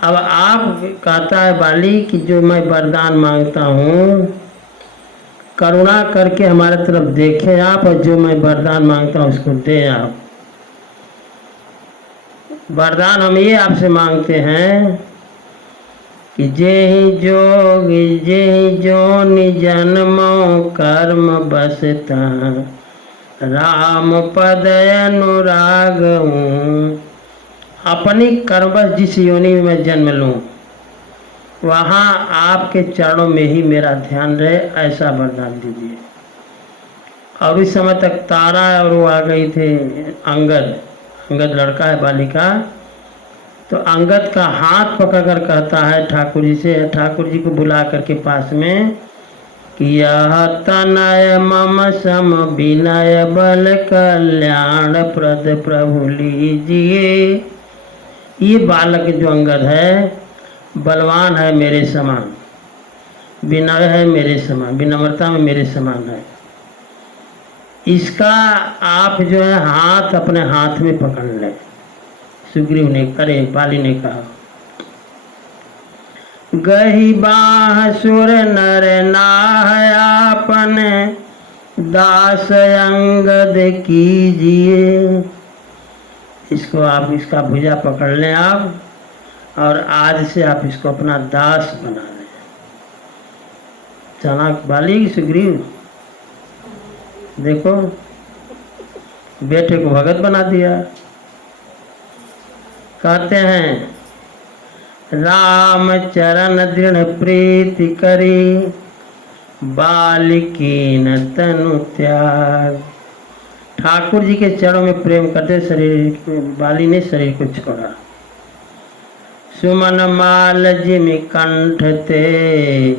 अब आप कहता है बाली कि जो मैं वरदान मांगता हूँ करुणा करके हमारे तरफ देखें आप, और जो मैं वरदान मांगता हूँ उसको दें आप। वरदान हम ये आपसे मांगते हैं कि जेहि जोगी जेहि जोनि जन्मो कर्म बसता, राम पद अनुराग हूँ। अपनी कर्मवश जिस योनि में मैं जन्म लूँ वहाँ आपके चरणों में ही मेरा ध्यान रहे, ऐसा वरदान दीजिए। और इस समय तक तारा और वो आ गई थे अंगद लड़का है बाली का, तो अंगद का हाथ पकड़कर कहता है ठाकुर जी से, ठाकुर जी को बुला करके पास में कि यह तनय मम सम विनय बल कल्याण प्रद प्रभु लीजिए। ये बालक जो अंगद है बलवान है मेरे समान, विनय है मेरे समान, विनम्रता में मेरे समान है, इसका आप जो है हाथ अपने हाथ में पकड़ लें। सुग्रीव ने करे बाली ने कहा। गही बाह सुर नर नाहयापन, दास अंगद कीजिए। इसको आप इसका भुजा पकड़ लें आप, और आज से आप इसको अपना दास बना लें। चाणक्य बाली की सुग्रीव देखो बेटे को भगत बना दिया। कहते हैं राम चरण दृढ़ प्रीति करी, बालिकीन तनु त्याग। ठाकुर जी के चरणों में प्रेम करते शरीर बाली ने शरीर को छोड़ा। सुमन माल जिमि कंठ ते,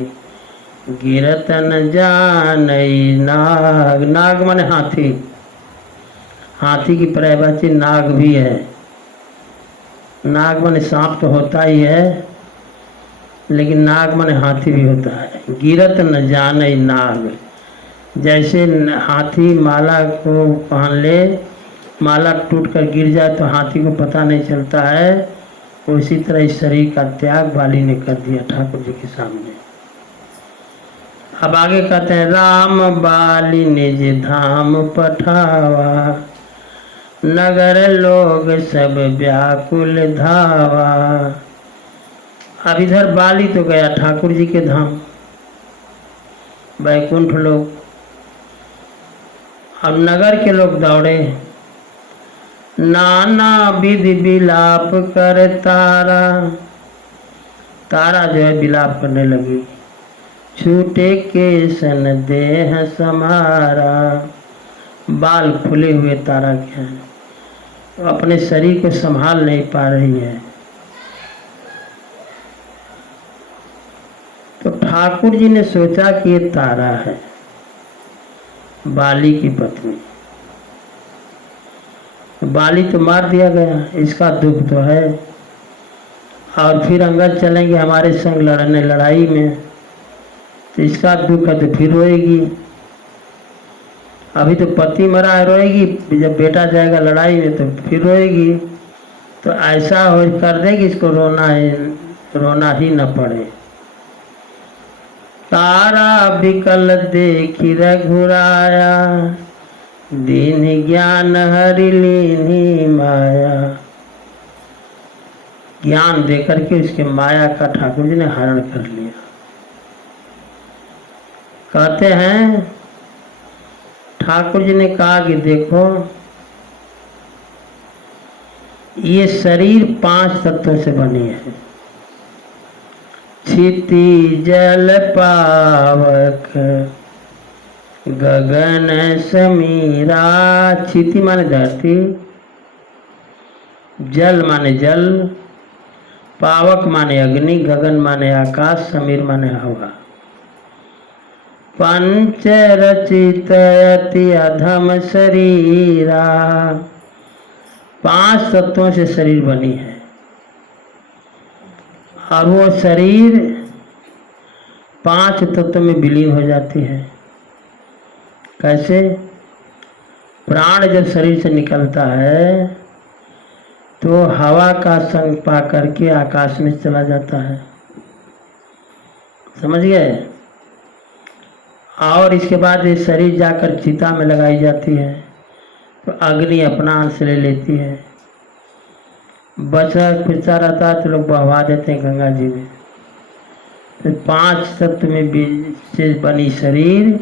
गिरत न जानई नाग। नाग माने हाथी, हाथी की परिभाषा नाग भी है। नाग माने सांप तो होता ही है, लेकिन नाग माने हाथी भी होता है। गिरत न जानई नाग, जैसे हाथी माला को पहन ले, माला टूट कर गिर जाए तो हाथी को पता नहीं चलता है, उसी तरह इस शरीर का त्याग बाली ने कर दिया ठाकुर जी के सामने। अब आगे कहते हैं राम बाली निज धाम पठावा, नगर लोग सब व्याकुल धावा। अब इधर बाली तो गया ठाकुर जी के धाम वैकुंठ लोग, अब नगर के लोग दौड़े। नाना विधि विलाप कर तारा, तारा जो है विलाप करने लगी। छूटे केसन देह समारा, बाल फूले हुए तारा के हैं, तो अपने शरीर को संभाल नहीं पा रही है। तो ठाकुर जी ने सोचा कि ये तारा है बाली की पत्नी, बाली तो मार दिया गया, इसका दुख तो है। और फिर अंगद चलेंगे हमारे संग लड़ने लड़ाई में, तो इसका दुख है तो फिर रोएगी। अभी तो पति मरा है रोएगी, जब बेटा जाएगा लड़ाई में तो फिर रोएगी। तो ऐसा हो कर दे कि इसको रोना ही न पड़े। तारा विकल देखी रघुराया, दीन ज्ञान हरि लीनी माया। ज्ञान देकर के उसके माया का ठाकुर जी ने हरण कर लिया। कहते हैं ठाकुर जी ने कहा कि देखो ये शरीर 5 तत्वों से बनी है। क्षिति जल पावक गगन समीरा। क्षिति माने धरती, जल माने जल, पावक माने अग्नि, गगन माने आकाश, समीर माने हवा। पंच रचित अति अधम शरीरा। 5 तत्वों से शरीर बनी है, और वो शरीर 5 तत्वों में विलीन हो जाती है। कैसे? प्राण जब शरीर से निकलता है तो हवा का संग पा करके आकाश में चला जाता है, समझ गए? और इसके बाद ये शरीर जाकर चिता में लगाई जाती है, तो अग्नि अपना अंश ले लेती है। बचा खुचा रहता है तो लोग बहवा देते हैं गंगा जी में। तो 5 तत्व में से बनी शरीर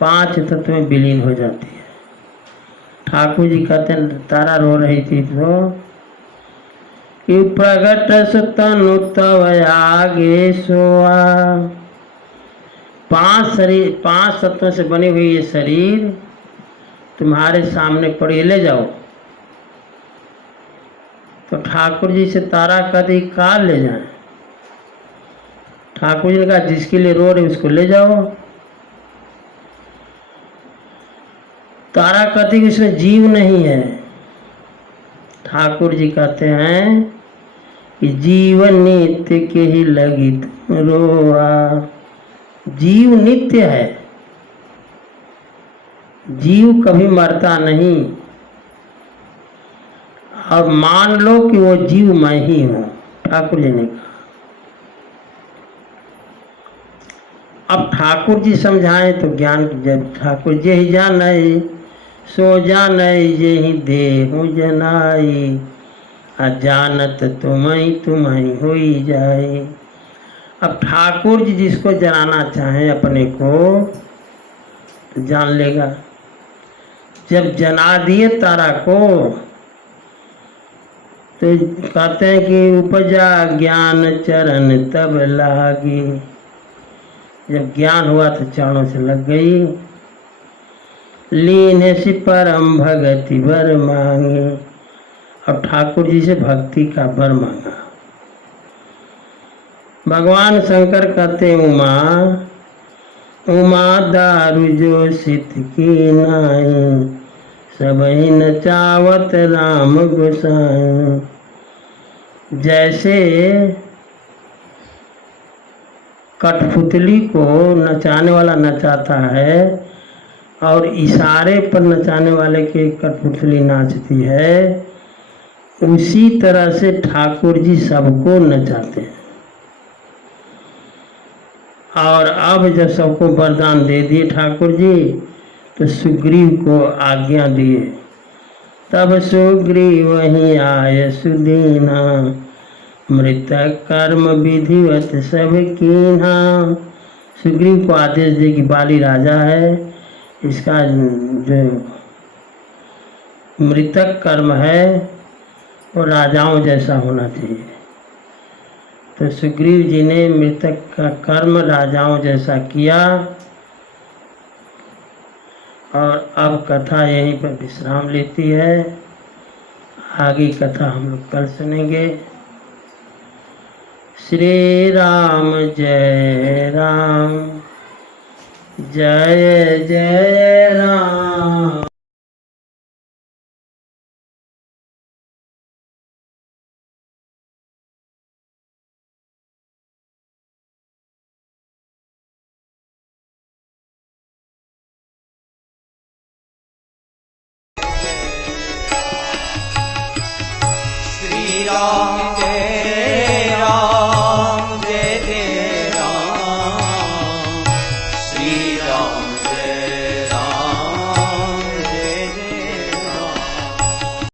5 तत्व में विलीन हो जाती है। ठाकुर जी कहते हैं तारा रो रही थी तो कि प्रगट सुतनु तव आगे सोआ। 5 तत्वों से बनी हुई ये शरीर तुम्हारे सामने पड़ी, ले जाओ। तो ठाकुर जी से तारा कहती कार ले जाए। ठाकुर जी ने कहा जिसके लिए रो रहे उसको ले जाओ। तारा कहती कि इसमें जीव नहीं है। ठाकुर जी कहते हैं कि जीव नित्य के ही लगी रोआ। जीव नित्य है, जीव कभी मरता नहीं। और मान लो कि वो जीव मैं ही हूँ, ठाकुर जी ने कहा। अब ठाकुर जी समझाए तो ज्ञान, जब ठाकुर जी ही जानाई सो जानई यही देहु जनाई, अजानत तुम्हें होई जाए। अब ठाकुर जी जिसको जनाना चाहें अपने को तो जान लेगा। जब जना दिए तारा को तो कहते हैं कि उपजा ज्ञान चरण तब लागी। जब ज्ञान हुआ तो चरणों से लग गई। लीन सि परम भगति वर मांगे। अब ठाकुर जी से भक्ति का वर मांगा। भगवान शंकर कहते उमा उमा दारू जो सित की नाई, सबही नचावत राम गोसाई। जैसे कठपुतली को नचाने वाला नचाता है और इशारे पर नचाने वाले के कठपुतली नाचती है, उसी तरह से ठाकुर जी सबको नचाते हैं। और अब जब सबको वरदान दे दिए ठाकुर जी तो सुग्रीव को आज्ञा दिए। तब सुग्रीव वहीं आए सुदीना, मृतक कर्म विधिवत सब कीन्हा। सुग्रीव को आदेश दे कि बाली राजा है, इसका जो मृतक कर्म है वो राजाओं जैसा होना चाहिए। तो सुग्रीव जी ने मृतक का कर्म राजाओं जैसा किया। और अब कथा यहीं पर विश्राम लेती है। आगे कथा हम लोग कल सुनेंगे। श्री राम जय राम, जय जय राम। श्री राम